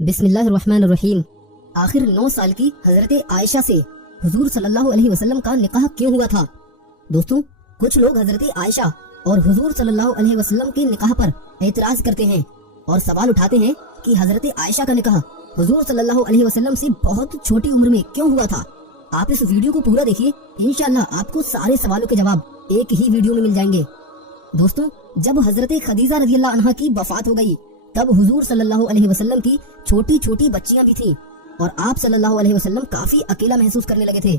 بسم اللہ الرحمن الرحیم۔ آخر 9 سال کی حضرت عائشہ سے حضور صلی اللہ علیہ وسلم کا نکاح کیوں ہوا تھا؟ دوستوں، کچھ لوگ حضرت عائشہ اور حضور صلی اللہ علیہ وسلم کے نکاح پر اعتراض کرتے ہیں اور سوال اٹھاتے ہیں کہ حضرت عائشہ کا نکاح حضور صلی اللہ علیہ وسلم سے بہت چھوٹی عمر میں کیوں ہوا تھا؟ آپ اس ویڈیو کو پورا دیکھیے، انشاءاللہ آپ کو سارے سوالوں کے جواب ایک ہی ویڈیو میں مل جائیں گے۔ دوستوں، جب حضرت خدیجہ رضی اللہ عنہا کی وفات ہو گئی تب حضور صلی اللہ علیہ وسلم کی چھوٹی چھوٹی بچیاں بھی تھیں اور آپ صلی اللہ علیہ وسلم کافی اکیلا محسوس کرنے لگے تھے،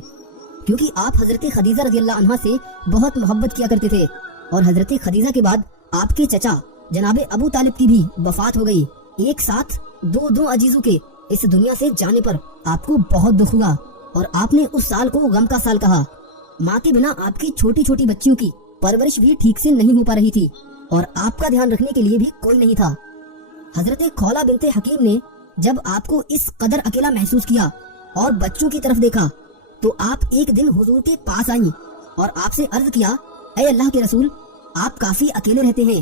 کیونکہ آپ حضرت خدیجہ رضی اللہ عنہا سے بہت محبت کیا کرتے تھے اور حضرت خدیجہ کے بعد آپ کے چچا جناب ابو طالب کی بھی وفات ہو گئی۔ ایک ساتھ دو عزیزوں کے اس دنیا سے جانے پر آپ کو بہت دکھ ہوا اور آپ نے اس سال کو غم کا سال کہا۔ ماں کے بنا آپ کی چھوٹی چھوٹی بچیوں کی پرورش بھی ٹھیک سے نہیں ہو پا رہی تھی اور آپ کا دھیان رکھنے کے لیے بھی کوئی نہیں تھا۔ حضرت خولہ بنت حکیم نے جب آپ کو اس قدر اکیلا محسوس کیا اور بچوں کی طرف دیکھا تو آپ ایک دن حضور کے پاس آئیں اور آپ سے عرض کیا، اے اللہ کے رسول، آپ کافی اکیلے رہتے ہیں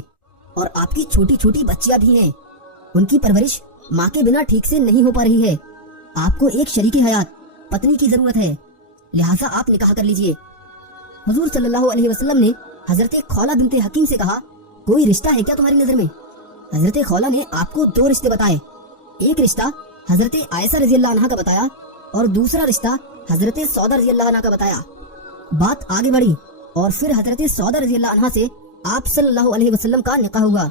اور آپ کی چھوٹی چھوٹی بچیاں بھی ہیں، ان کی پرورش ماں کے بنا ٹھیک سے نہیں ہو پا رہی ہے، آپ کو ایک شریک حیات پتنی کی ضرورت ہے، لہٰذا آپ نکاح کر لیجئے۔ حضور صلی اللہ علیہ وسلم نے حضرت خولہ بنت حکیم سے کہا، کوئی رشتہ ہے کیا تمہاری نظر میں؟ حضرت خولہ نے آپ کو 2 رشتے بتائے، ایک رشتہ حضرت عائشہ رضی اللہ عنہا کا بتایا اور دوسرا رشتہ حضرت سودا رضی اللہ عنہا کا بتایا۔ بات آگے بڑھی اور پھر حضرت سودا رضی اللہ عنہا سے آپ صلی اللہ علیہ وسلم کا نکاح ہوا۔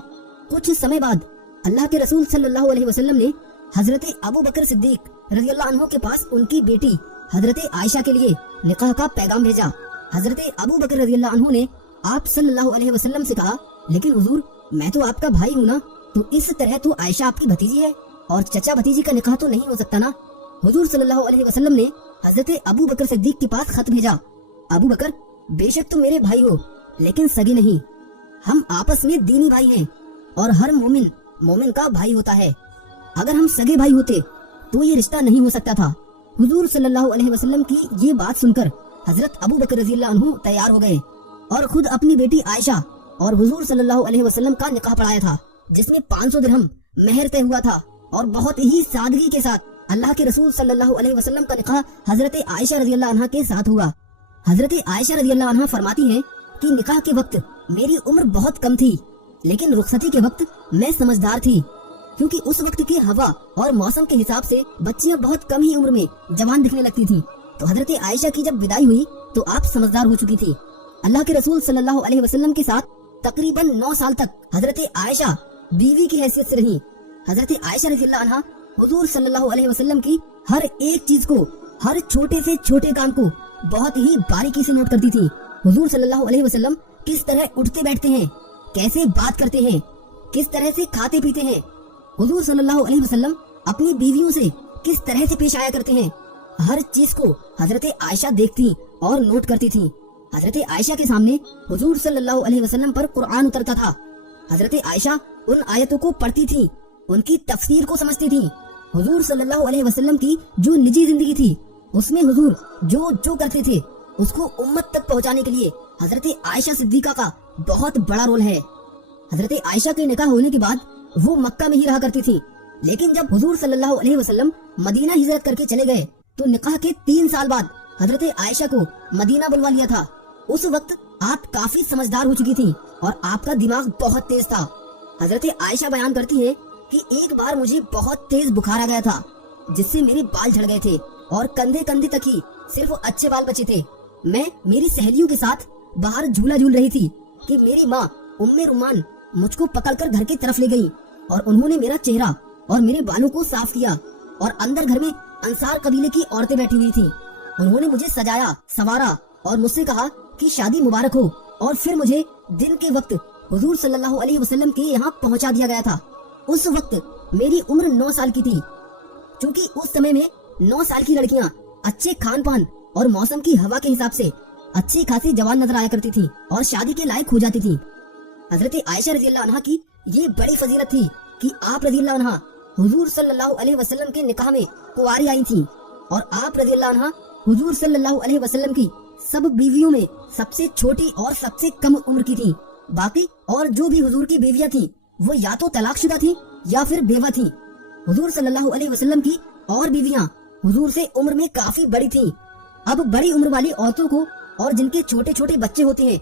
کچھ سمے بعد اللہ کے رسول صلی اللہ علیہ وسلم نے حضرت ابو بکر صدیق رضی اللہ عنہ کے پاس ان کی بیٹی حضرت عائشہ کے لیے نکاح کا پیغام بھیجا۔ حضرت ابو بکر رضی اللہ عنہ نے آپ صلی اللہ علیہ وسلم سے کہا، لیکن حضور، میں تو آپ کا بھائی ہوں نا، تو اس طرح تو عائشہ آپ کی بھتیجی ہے اور چچا بھتیجی کا نکاح تو نہیں ہو سکتا نا۔ حضور صلی اللہ علیہ وسلم نے حضرت ابو بکر صدیق کے پاس خط بھیجا، ابو بکر، بے شک تم میرے بھائی ہو لیکن سگے نہیں، ہم آپس میں دینی بھائی ہیں اور ہر مومن کا بھائی ہوتا ہے، اگر ہم سگے بھائی ہوتے تو یہ رشتہ نہیں ہو سکتا تھا۔ حضور صلی اللہ علیہ وسلم کی یہ بات سن کر حضرت ابو بکر رضی اللہ عنہ تیار ہو گئے اور خود اپنی بیٹی عائشہ اور حضور صلی اللہ علیہ وسلم کا نکاح پڑھایا تھا، جس میں 500 درہم مہر طے ہوا تھا اور بہت ہی سادگی کے ساتھ اللہ کے رسول صلی اللہ علیہ وسلم کا نکاح حضرت عائشہ رضی اللہ عنہا کے ساتھ ہوا۔ حضرت عائشہ رضی اللہ عنہا فرماتی ہیں کہ نکاح کے وقت میری عمر بہت کم تھی لیکن رخصتی کے وقت میں سمجھدار تھی، کیونکہ اس وقت کی ہوا اور موسم کے حساب سے بچیاں بہت کم ہی عمر میں جوان دکھنے لگتی تھیں، تو حضرت عائشہ کی جب وداعی ہوئی تو آپ سمجھدار ہو چکی تھی۔ اللہ کے رسول صلی اللہ علیہ وسلم کے ساتھ تقریباً 9 سال تک حضرت عائشہ بیوی کی حیثیت سے رہی۔ حضرت عائشہ رضی اللہ عنہا حضور صلی اللہ علیہ وسلم کی ہر ایک چیز کو، ہر چھوٹے سے چھوٹے کام کو بہت ہی باریکی سے نوٹ کرتی تھی۔ حضور صلی اللہ علیہ وسلم کس طرح اٹھتے بیٹھتے ہیں، کیسے بات کرتے ہیں، کس طرح سے کھاتے پیتے ہیں، حضور صلی اللہ علیہ وسلم اپنی بیویوں سے کس طرح سے پیش آیا کرتے ہیں، ہر چیز کو حضرت عائشہ دیکھتی اور نوٹ کرتی تھی۔ حضرت عائشہ کے سامنے حضور صلی اللہ علیہ وسلم پر قرآن اترتا تھا، حضرت عائشہ ان آیتوں کو پڑھتی تھی، ان کی تفسیر کو سمجھتی تھی۔ حضور صلی اللہ علیہ وسلم کی جو نجی زندگی تھی اس میں حضور جو کرتے تھے اس کو امت تک پہنچانے کے لیے حضرت عائشہ صدیقہ کا بہت بڑا رول ہے۔ حضرت عائشہ کے نکاح ہونے کے بعد وہ مکہ میں ہی رہا کرتی تھی، لیکن جب حضور صلی اللہ علیہ وسلم مدینہ ہجرت کر کے چلے گئے تو نکاح کے 3 سال بعد حضرت عائشہ کو مدینہ بلوا لیا تھا۔ اس وقت آپ کافی سمجھدار ہو چکی تھی اور آپ کا دماغ بہت تیز تھا۔ حضرت عائشہ بیان کرتی ہے کہ ایک بار مجھے بہت تیز بخار آ گیا تھا جس سے میرے بال جھڑ گئے تھے اور کندھے تک ہی صرف اچھے بال بچے تھے۔ میں میری سہیلیوں کے ساتھ باہر جھولا جھول رہی تھی کہ میری ماں ام رومان مجھ کو پکڑ کر گھر کی طرف لے گئی اور انہوں نے میرا چہرہ اور میرے بالوں کو صاف کیا اور اندر گھر میں انصار قبیلے کی عورتیں بیٹھی ہوئی تھیں، انہوں نے مجھے سجایا سنوارا اور مجھ سے کہا کہ شادی مبارک ہو، اور پھر مجھے دن کے وقت حضور صلی اللہ علیہ وسلم کے یہاں پہنچا دیا گیا تھا۔ اس وقت میری عمر 9 سال کی تھی، چونکہ اس سمے میں 9 سال کی لڑکیاں اچھے کھان پان اور موسم کی ہوا کے حساب سے اچھی خاصی جوان نظر آیا کرتی تھی اور شادی کے لائق ہو جاتی تھی۔ حضرت عائشہ رضی اللہ عنہا کی یہ بڑی فضیلت تھی کہ آپ رضی اللہ عنہا حضور صلی اللہ علیہ وسلم کے نکاح میں کنواری آئی تھی اور آپ رضی اللہ عنہا حضور صلی اللہ علیہ وسلم کی سب بیویوں میں سب سے چھوٹی اور سب سے کم عمر کی تھی۔ باقی اور جو بھی حضور کی بیویاں تھیں وہ یا تو طلاق شدہ تھیں یا پھر بیوہ تھیں۔ हुजूर सल्लल्लाहु अलैहि वसल्लम की और बीवियां हुजूर से उम्र में काफी बड़ी थीं। अब बड़ी उम्र वाली औरतों को और जिनके छोटे छोटे बच्चे होते हैं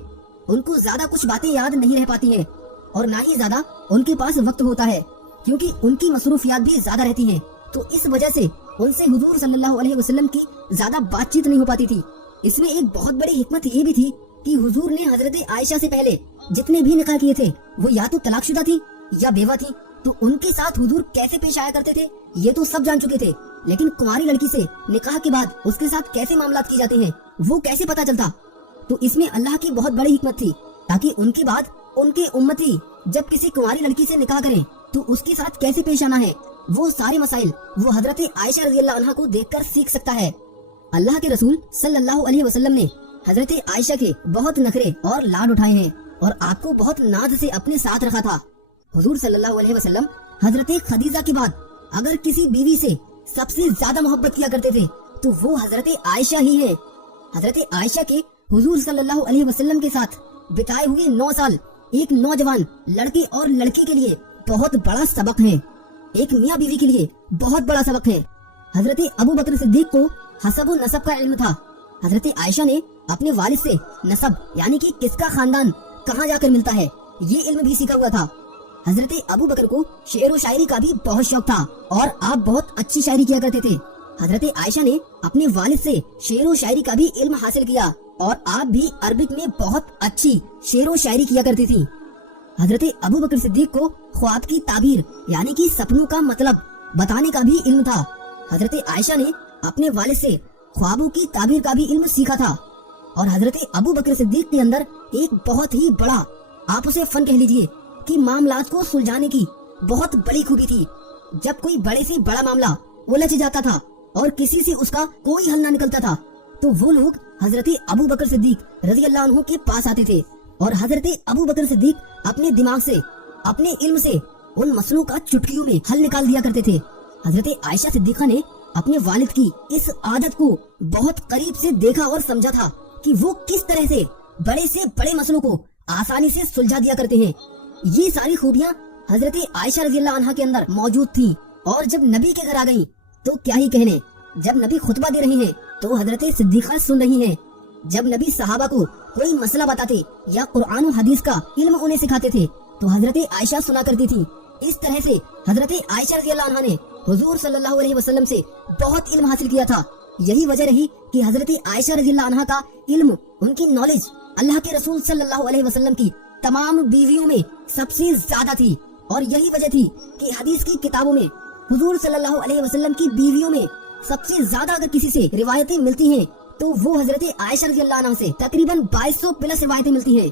उनको ज्यादा कुछ बातें याद नहीं रह पाती हैं और ना ही ज्यादा उनके पास वक्त होता है, क्योंकि उनकी मसरूफियात भी ज्यादा रहती हैं। तो इस वजह से उनसे हुजूर सल्लल्लाहु अलैहि वसल्लम की ज्यादा बातचीत नहीं हो पाती थी। इसमें एक बहुत बड़ी हिकमत ये भी थी कि हुजूर ने हजरत आयशा से पहले जितने भी निकाह किए थे वो या तो तलाकशुदा थी या बेवा थी, तो उनके साथ हुजूर कैसे पेश आया करते थे ये तो सब जान चुके थे। लेकिन कुंवारी लड़की से निकाह के बाद उसके साथ कैसे मामलात किए जाते हैं वो कैसे पता चलता। तो इसमें अल्लाह की बहुत बड़ी हिकमत थी, ताकि उनके बाद उनके उम्मती जब किसी कुंवारी लड़की से निकाह करें तो उसके साथ कैसे पेश आना है, वो सारे मसाइल वो हजरत आयशा रज़ियल्लाहु अन्हा को देखकर सीख सकता है। अल्लाह के रसूल सल्लल्लाहु अलैहि वसल्लम ने हजरत आयशा के बहुत नखरे और लाड उठाए हैं और आपको बहुत नाज से अपने साथ रखा था। हुजूर सल्लल्लाहु अलैहि वसल्लम हजरत खदीजा के बाद अगर किसी बीवी से सबसे ज्यादा मोहब्बत किया करते थे तो वो हजरत आयशा ही है। हजरत आयशा के हुजूर सल्लल्लाहु अलैहि वसल्लम के साथ बिताए हुए 9 साल एक नौजवान लड़के और लड़की के लिए बहुत बड़ा सबक है, एक मियाँ बीवी के लिए बहुत बड़ा सबक है। हजरत अबू बकर सिद्दीक को हसब व नसब का इल्म था। हजरत आयशा ने अपने वालिद से नसब यानी कि किसका खानदान कहाँ जाकर मिलता है ये इल्म भी सीखा हुआ था। हजरत अबू बकर को शेर व शायरी का भी बहुत शौक था और आप बहुत अच्छी शायरी किया करते थे। हजरत आयशा ने अपने वालिद से शेर व शायरी का भी इल्म हासिल किया और आप भी अरबिक में बहुत अच्छी शेर व शायरी किया करती थी। हजरत अबू बकर सिद्दीक को ख्वाब की ताबीर यानी कि सपनों का मतलब बताने का भी इल्म था। हजरत आयशा ने अपने वालिद से ख्वाबों की ताबीर का भी इल्म सीखा था और हजरत अबू बकर सिद्दीक के अंदर एक बहुत ही बड़ा आप उसे फन कह लीजिए कि मामलात को सुलझाने की बहुत बड़ी खूबी थी। जब कोई बड़े से बड़ा मामला उलझ जाता था और किसी से उसका कोई हल न निकलता था तो वो लोग हजरत अबू बकर सिद्दीक रज़ियल्लाहु अन्हु के पास आते थे और हजरत अबू बकर सिद्दीक अपने दिमाग से अपने इल्म से उन मसलों का चुटकियों में हल निकाल दिया करते थे। हजरत आयशा सिद्दीका ने अपने वालिद की इस आदत को बहुत करीब से देखा और समझा था कि वो किस तरह से बड़े मसलों को आसानी से सुलझा दिया करते हैं। ये सारी खूबियाँ हजरत आयशा रज़ियल्लाहु अन्हा के अंदर मौजूद थी और जब नबी के घर आ गयी तो क्या ही कहने। जब नबी खुतबा दे रही हैं तो हजरत सिद्दीका सुन रही हैं। जब नबी सहाबा को कोई मसला बताते या कुरान और हदीस का इल्म उन्हें सिखाते थे तो हजरत आयशा सुना करती थी। इस तरह से हजरत आयशा रज़ियल्लाहु अन्हा ने हुजूर सल्लल्लाहु अलैहि वसल्लम से बहुत इल्म हासिल किया था। यही वजह रही कि हजरत आयशा रज़ियल्लाहु अन्हा का इल्म, उनकी नॉलेज अल्लाह के रसूल सल्लल्लाहु अलैहि वसल्लम की तमाम बीवियों में सबसे ज्यादा थी। और यही वजह थी कि हदीस की किताबों में हुजूर सल्लल्लाहु अलैहि वसल्लम की बीवियों में सबसे ज्यादा अगर किसी से रिवायतें मिलती हैं तो वो हजरत आयशा रज़ियल्लाहु अन्हा से तकरीबन 2200 प्लस रिवायतें मिलती हैं।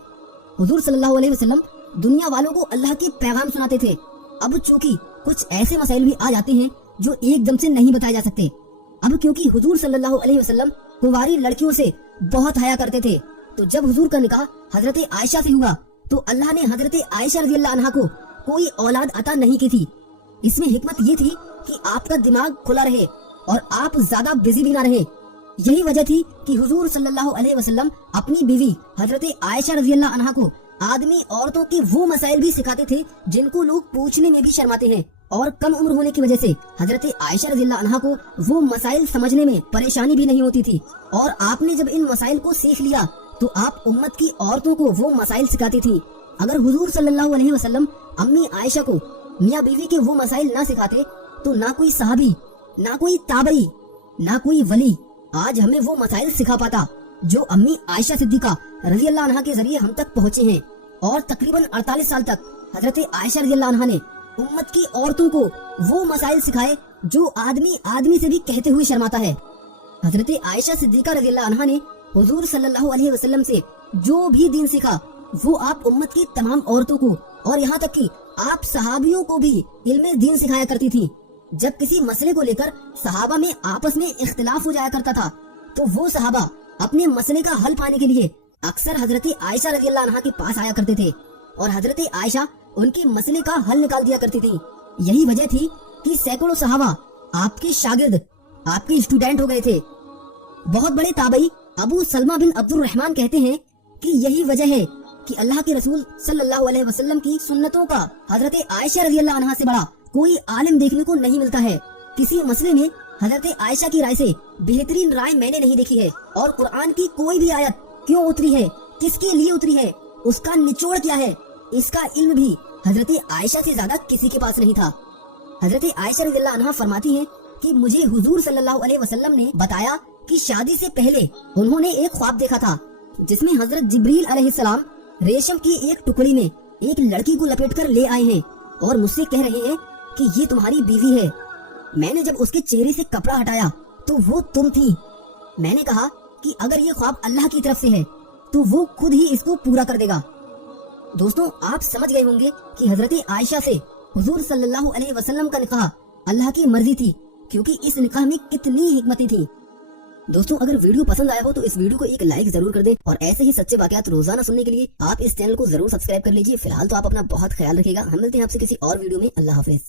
हुजूर सल्लल्लाहु अलैहि वसल्लम दुनिया वालों को अल्लाह के पैगाम सुनाते थे। अब चूंकि कुछ ऐसे मसाइल भी आ जाते हैं जो एकदम से नहीं बताए जा सकते। अब क्योंकि हुजूर सल्लल्लाहु अलैहि वसल्लम कुंवारी लड़कियों से बहुत हया करते थे तो जब हुजूर का निकाह हजरत आयशा से हुआ तो अल्लाह ने हजरत आयशा रज़ियल्लाहु अन्हा को कोई औलाद अता नहीं की थी। इसमें हिकमत ये थी कि आपका दिमाग खुला रहे और आप ज्यादा बिजी भी ना रहे। यही वजह थी कि हुजूर सल्लल्लाहु अलैहि वसल्लम अपनी बीवी हजरत आयशा रज़ियल्लाहु अन्हा को आदमी औरतों के वो मसाइल भी सिखाते थे जिनको लोग पूछने में भी शर्माते हैं और कम उम्र होने की वजह से हजरत आयशा रज़ियल्लाहु अन्हा को वो मसाइल समझने में परेशानी भी नहीं होती थी। और आपने जब इन मसाइल को सीख लिया तो आप उम्मत की औरतों को वो मसाइल सिखाती थी। अगर हुजूर सल्लल्लाहु अलैहि वसल्लम अम्मी आयशा को मियाँ बीवी के वो मसाइल ना सिखाते तो ना कोई सहाबी, ना कोई ताबई, ना कोई वली आज हमें वो मसाइल सिखा पाता जो अम्मी आयशा सिद्दीका रज़ियल्लाहु अन्हा के जरिए हम तक पहुँचे हैं। और तकरीबन 48 साल तक हजरत आयशा रज़ियल्लाहु अन्हा ने उम्मत की औरतों को वो मसाइल सिखाए जो आदमी से भी कहते हुए शर्माता है। हजरत आयशा सिद्दीका रज़ियल्लाहु अन्हा ने हुजूर सल्लल्लाहु अलैहि वसल्लम से जो भी दीन सीखा वो आप उम्मत की तमाम औरतों को और यहाँ तक कि आप सहाबियों को भी इल्मे दीन सिखाया करती थी। जब किसी मसले को लेकर सहाबा में आपस में इख्तिलाफ हो जाया करता था तो वो सहाबा अपने मसले का हल पाने के लिए अक्सर हजरत आयशा रज़ियल्लाहु अन्हा के पास आया करते थे और हजरत आयशा उनके मसले का हल निकाल दिया करती थी। यही वजह थी कि सैकड़ों सहाबा आपके शागिर्द, आपके स्टूडेंट हो गए थे। बहुत बड़े ताबई अबू सलमा बिन अब्दुल रहमान कहते हैं कि यही वजह है कि अल्लाह के रसूल सल्लल्लाहु अलैहि वसल्लम की सुन्नतों का हजरत आयशा रज़ियल्लाहु अन्हा से बड़ा कोई आलिम देखने को नहीं मिलता है। किसी मसले में हजरत आयशा की राय से बेहतरीन राय मैंने नहीं देखी है। और कुरान की कोई भी आयत क्यों उतरी है, किसके लिए उतरी है, उसका निचोड़ क्या है, इसका इल्म भी हजरत आयशा से ज्यादा किसी के पास नहीं था। हजरत आयशा रज़ियल्लाहु अन्हा फरमाती हैं कि मुझे हुजूर सल्लल्लाहु अलैहि वसल्लम ने बताया कि शादी से पहले उन्होंने एक ख्वाब देखा था जिसमें हजरत जिब्रील अलैहिस्सलाम रेशम की एक टुकड़ी में एक लड़की को लपेटकर ले आए हैं और मुझसे कह रहे हैं कि ये तुम्हारी बीवी है। मैंने जब उसके चेहरे से कपड़ा हटाया तो वो तुम थी। मैंने कहा कि अगर ये ख्वाब अल्लाह की तरफ से है तो वो खुद ही इसको पूरा कर देगा। दोस्तों, आप समझ गए होंगे कि हजरत आयशा से हुजूर सल्लल्लाहु अलैहि वसल्लम का निकाह अल्लाह की मर्जी थी, क्योंकि इस निकाह में कितनी हिकमतें थी। दोस्तों, अगर वीडियो पसंद आया हो तो इस वीडियो को एक लाइक जरूर कर दें और ऐसे ही सच्चे वाकयात रोजाना सुनने के लिए आप इस चैनल को जरूर सब्सक्राइब कर लीजिए। फिलहाल तो आप अपना बहुत ख्याल रखिएगा। हम मिलते हैं आपसे किसी और वीडियो में। अल्लाह हाफिज।